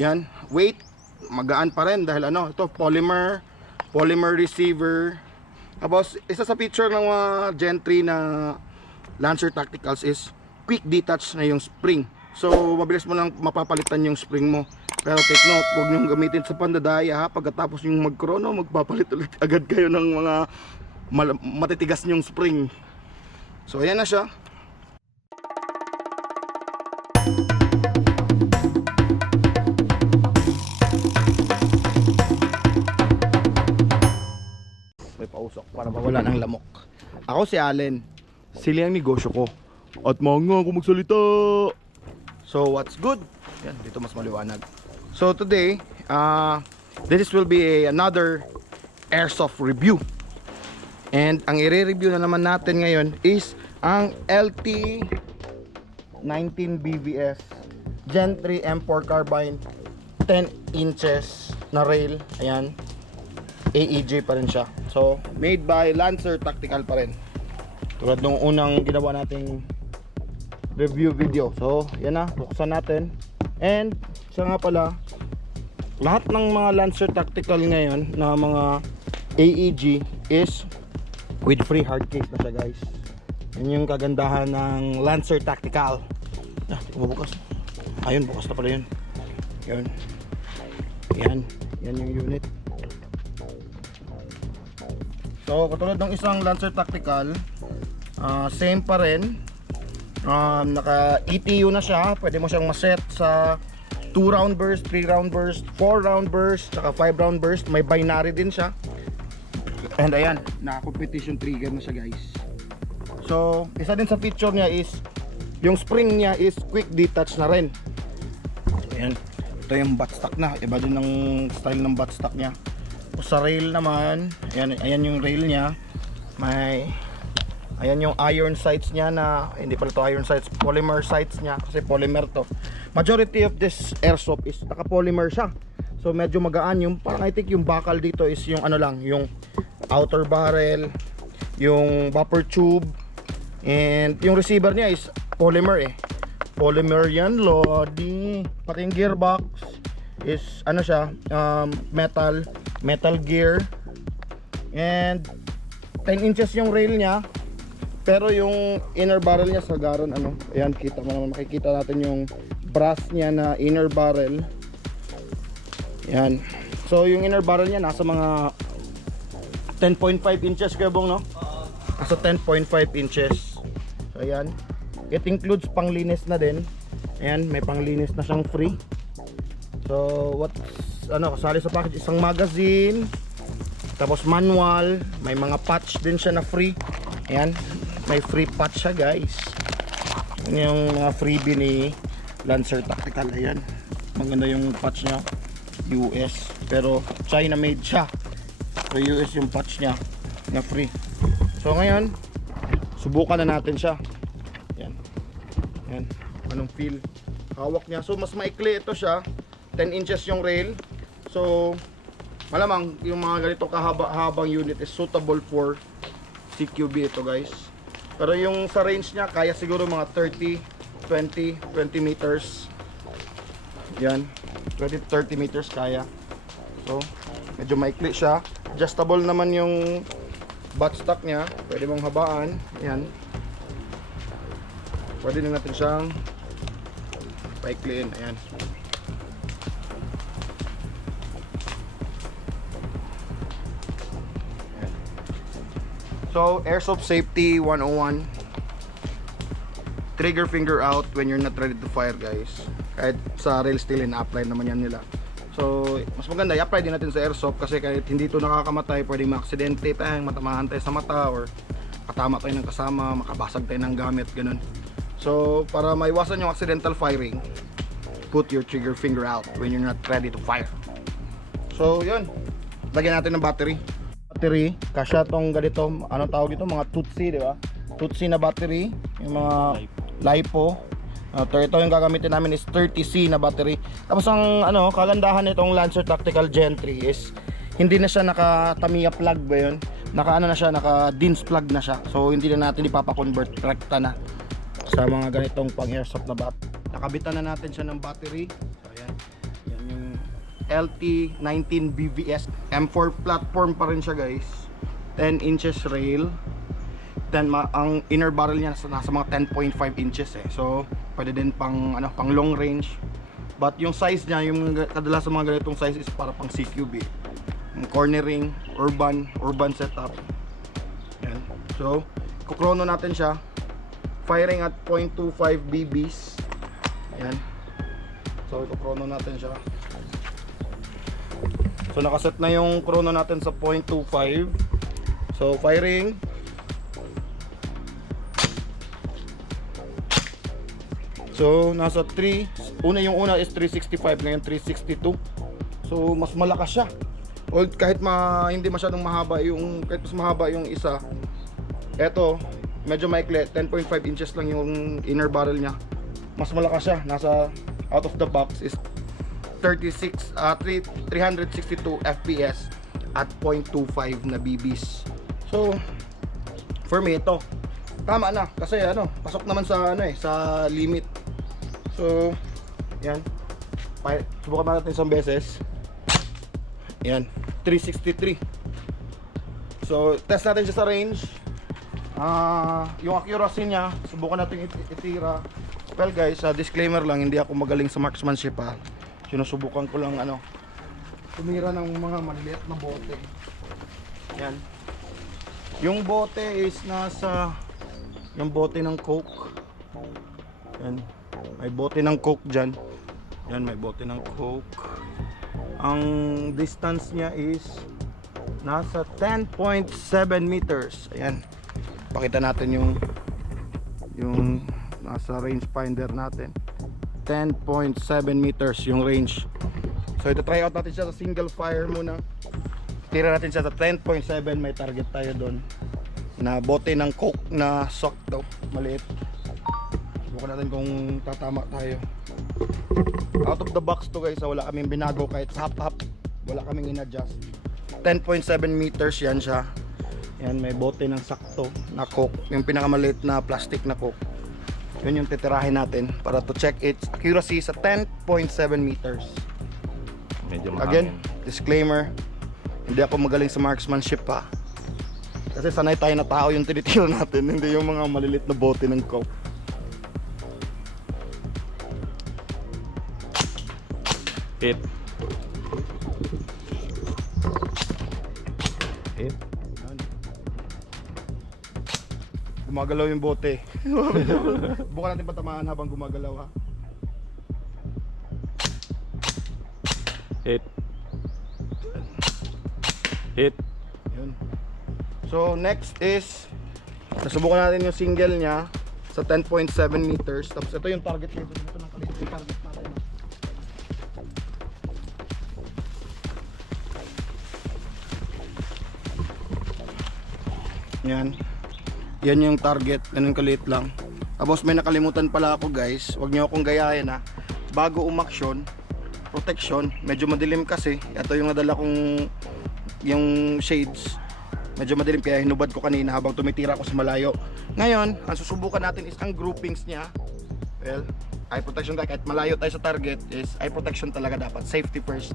Yan, weight magaan pa rin dahil ano, ito polymer receiver. Tapos isa sa feature ng mga Gen 3 na Lancer Tacticals is quick detach na yung spring. So mabilis mo lang mapapalitan yung spring mo. Pero take note, huwag nyo gamitin sa pandadaya ha. Pagkatapos yung mag-chrono, magpapalit ulit agad kayo ng mga matitigas nyong spring. So ayan na siya. May pausok para mawala ng lamok. Ako si Allen, sila ang negosyo ko. At mga ako magsalita. So what's good? Yan, dito mas maliwanag. So today, this will be another airsoft review. And ang i-review na naman natin ngayon is ang LT19 BVS Gen 3 M4 carbine 10 inches na rail. Ayan, AEG pa rin siya. So made by Lancer Tactical pa rin, tulad nung unang ginawa nating review video. So yan na, buksan natin. And siya nga pala, lahat ng mga Lancer Tactical ngayon na mga AEG is with free hard case na siya, guys. Yan yung kagandahan ng Lancer Tactical. Di ko mabukas. Ayun, bukas na pala yun. Yun. Yan yung unit. So katulad ng isang Lancer Tactical, same pa rin. Naka ETU na siya. Pwede mo siyang maset sa 2 round burst, 3 round burst, 4 round burst, saka 5 round burst. May binary din siya. And ayan, naka competition trigger na siya, guys. So isa din sa feature niya is yung spring niya is quick detach na rin. Ayan, ito yung buttstock na. Iba din ng style ng buttstock niya. O sa rail naman, ayan yung rail niya. Ayan yung iron sights niya na, hindi pala to iron sights, polymer sights niya kasi polymer to. Majority of this airsoft is naka polymer siya. So medyo magaan yung, parang I think yung bakal dito is yung ano lang, yung outer barrel, yung buffer tube, and yung receiver niya is polymer eh. Polymer yan, lodi. Pati yung gearbox is ano siya, metal gear. And 10 inches yung rail niya. Pero yung inner barrel niya sa garon, ano, ayan, kita mo naman, makikita natin yung brass niya na inner barrel. Yan. So yung inner barrel niya nasa mga 10.5 inches kaya bong, no? Nasa 10.5 inches. So ayan. It includes panglinis na din. Ayan, may panglinis na siyang free. So kasali sa package isang magazine, tapos manual, may mga patch din siya na free. Ayan, may free patch siya, guys. Yung mga freebie ni Lancer Tactical. Ayan, maganda yung patch niya, US, pero China made siya. So US yung patch niya na free. So ngayon, subukan na natin siya. Yan, anong feel hawak niya. So mas maikli ito siya, 10 inches yung rail. So malamang yung mga ganito kahaba-habang unit is suitable for CQB ito, guys. Pero yung sa range niya, kaya siguro mga 20 meters. Yan, 20-30 meters kaya. So medyo maikli siya. Adjustable naman yung buttstock niya, pwede mong habaan. Yan, pwede na natin siyang paikliin. Ayan. Ayan. So airsoft safety 101. Trigger finger out when you're not ready to fire, guys. Kahit sa rail steel, na-apply naman yan nila. So mas maganda i-apply din natin sa airsoft kasi kahit hindi ito nakakamatay, pwedeng ma-aksidente tayo, matamahan tayo sa mata, or katama tayo ng kasama, makabasag tayo ng gamit, ganun. So para maiwasan yung accidental firing, put your trigger finger out when you're not ready to fire. So yun, lagyan natin ng battery. Kasya tong ganito, ano tawag ito, mga Tutsi, di ba? Tutsi na battery, yung mga LiPo. Ito yung gagamitin namin is 30C na battery. Tapos ang kagandahan nitong Lancer Tactical Gen 3 is hindi na siya naka Tamiya plug ba yun? Naka naka DINS plug na siya. So hindi na natin ipapa-convert, rekta na sa mga ganitong pang airsoft na battery. Nakabitan na natin siya ng battery. So ayan. Yan yung LT19 BVS M4 platform pa rin siya guys. 10 inches rail. Then ang inner barrel niya nasa mga 10.5 inches eh. So pwede din pang pang long range. But yung size niya, yung kadalasan mga ganitong size is para pang CQB. Yung cornering, urban setup. Yan. So kukrono natin siya. Firing at 0.25 BBs. Yan. So ikokrono natin siya. So nakaset na yung chrono natin sa 0.25. So firing. So nasa 3. Yung una is 365, ngayon 362. So mas malakas siya. O kahit hindi masyadong mahaba yung, kahit mas mahaba yung isa. Eto medyo maikli, 10.5 inches lang yung inner barrel niya. Mas malakas siya. Nasa out of the box is 362 FPS at 0.25 na BBs. So for me ito tama na kasi pasok naman sa sa limit. So yan, subukan natin isang beses. Yan, 363. So test natin siya sa range. Yung accuracy niya subukan natin itira. Well guys, disclaimer lang, hindi ako magaling sa marksmanship ha. Sinusubukan ko lang tumira ng mga maliliit na bote. Yan. Yung bote is nasa yung bote ng Coke. Yan. May bote ng Coke dyan. Yan, may bote ng Coke. Ang distance niya is nasa 10.7 meters. Ayan. Pakita natin yung nasa range finder natin. 10.7 meters yung range. So ito try out natin siya sa single fire muna. Tira natin siya sa 10.7. May target tayo doon na bote ng Coke na sock daw, maliit. Subukan natin kung tatama tayo. Out of the box to guys, wala kaming binago kahit hap wala kaming in-adjust. 10.7 meters yan siya. Yan, may bote ng sakto na Coke, yung pinakamaliit na plastic na Coke. Yun yung titirahin natin para to check its accuracy sa 10.7 meters. Medyo mahangin. Again, disclaimer, hindi ako magaling sa marksmanship pa. Kasi sanay tayo na tao yung tinitira natin, hindi yung mga malilit na bote ng Coke. Hit. Hit. Gumagalaw yung bote. Bukan natin patamaan habang gumagalaw ha. Hit. Hit. Yun. So next is nasubukan natin yung single niya sa 10.7 meters. Tapos ito yung target nito. Ito ng kalit yung target natin. Yan. Yan yung target. Ganun kaliit lang. Tapos may nakalimutan pala ako guys. Huwag nyo akong gayahin ha. Bago umaksyon, protection. Medyo madilim kasi. Ito yung nadala kong yung shades. Medyo madilim kaya hinubad ko kanina habang tumitira ko sa malayo. Ngayon, ang susubukan natin is ang groupings niya. Well, eye protection tayo. Kahit malayo tayo sa target is eye protection talaga dapat. Safety first.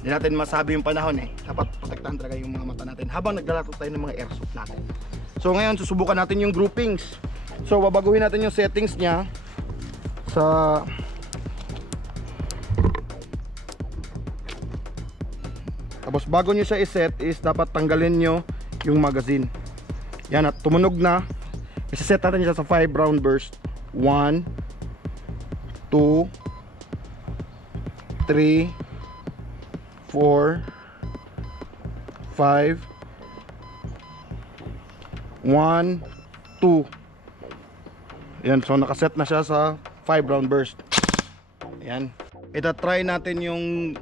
Hindi natin masabi yung panahon eh. Dapat protektahan talaga yung mga mata natin habang naglalaro tayo ng mga airsoft natin. So ngayon, susubukan natin yung groupings. So babaguhin natin yung settings niya sa tapos bago nyo siya iset is dapat tanggalin nyo yung magazine. Yan, at tumunog na. Isa-set natin siya sa 5 round burst. 1 2 3 4 5 1 2. Yan, so nakaset na siya sa 5 round burst. Yan. Ita-try natin yung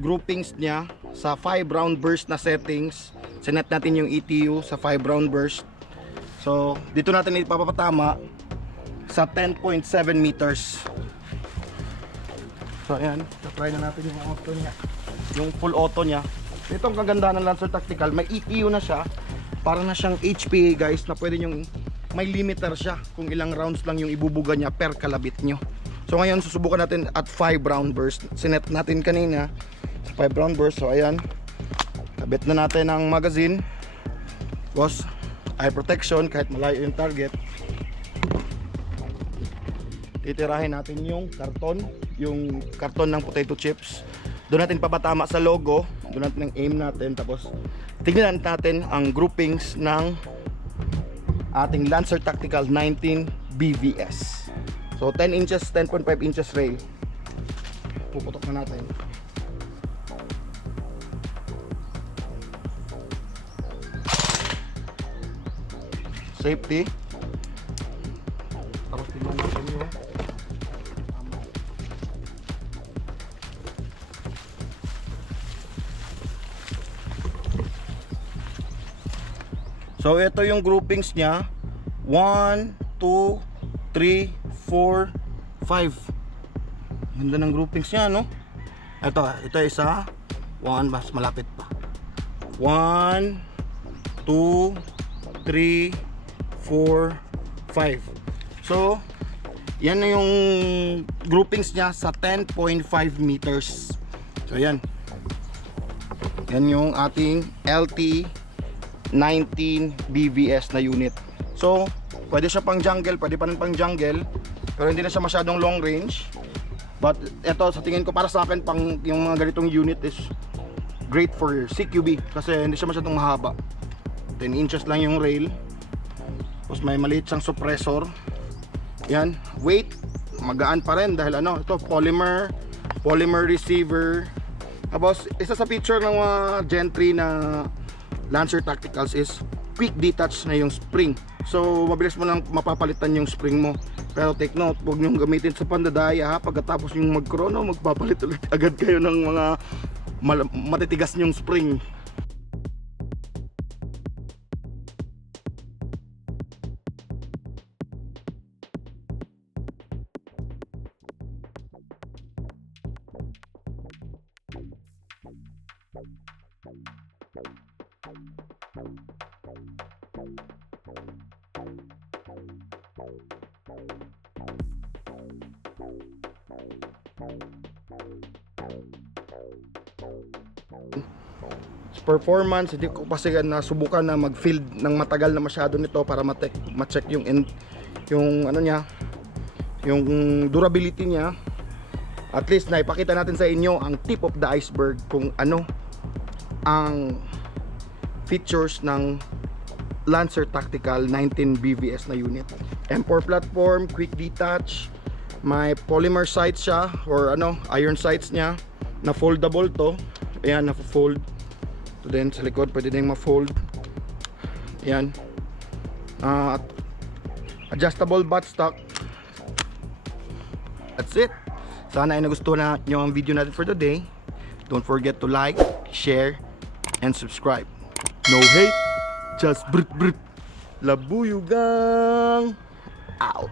groupings niya sa 5 round burst na settings. Sinet natin yung ETU sa 5 round burst. So dito natin ipapatama sa 10.7 meters. So ayan, try na natin yung auto niya, yung full auto niya. Ito ang kagandahan ng Lancer Tactical, may ETU na siya. Para na siyang HPA guys, na pwede yung may limiter siya kung ilang rounds lang yung ibubuga niya per kalabit nyo. So ngayon susubukan natin at 5 round burst. Sinet natin kanina sa 5 round burst. So ayan, kabit na natin ang magazine. Tapos eye protection kahit malayo yung target. Titirahin natin yung karton ng potato chips. Doon natin papatama sa logo, doon natin ang aim natin. Tapos tignan natin ang groupings ng ating Lancer Tactical 19 BVS. So 10 inches, 10.5 inches rail. Puputok na natin. Safety. Tapos tignan natin yung so ito yung groupings niya. 1, 2, 3, 4, 5. Ganda ng groupings niya, no? Ito isa. 1, mas malapit pa. 1, 2, 3, 4, 5. So yan na yung groupings niya sa 10.5 meters. So yan. Yan yung ating LT 19 BVS na unit. So pwede siya pang jungle, pwede pa rin pang jungle, pero hindi na siya masyadong long range. But eto sa tingin ko, para sa akin, pang yung mga ganitong unit is great for CQB kasi hindi siya masyadong mahaba. 10 inches lang yung rail. Tapos may maliit siyang suppressor. Yan, weight magaan pa rin dahil ito polymer receiver. Tapos isa sa feature ng mga Gen 3 na Lancer Tacticals is quick detach na yung spring. So mabilis mo nang mapapalitan yung spring mo. Pero take note, huwag nyo gamitin sa pandadaya ha. Pagkatapos yung mag-chrono, magpapalit ulit agad kayo ng mga matitigas nyong spring. Performance, hindi ko kasi nasubukan na mag-field ng matagal na masyado nito para ma-check yung niya, yung durability niya. At least na ipakita natin sa inyo ang tip of the iceberg kung ano ang features ng Lancer Tactical 19 BVS na unit. M4 platform, quick detach, may polymer sights siya or iron sights niya na foldable to. Ayan, na-fold. So then sa likod pwede din ma-fold. Ayan. Adjustable buttstock. That's it. Sana ay nagustuhan nyo ang video natin for today. Don't forget to like, share, and subscribe. No hate, just brut brut. Labuyugang out.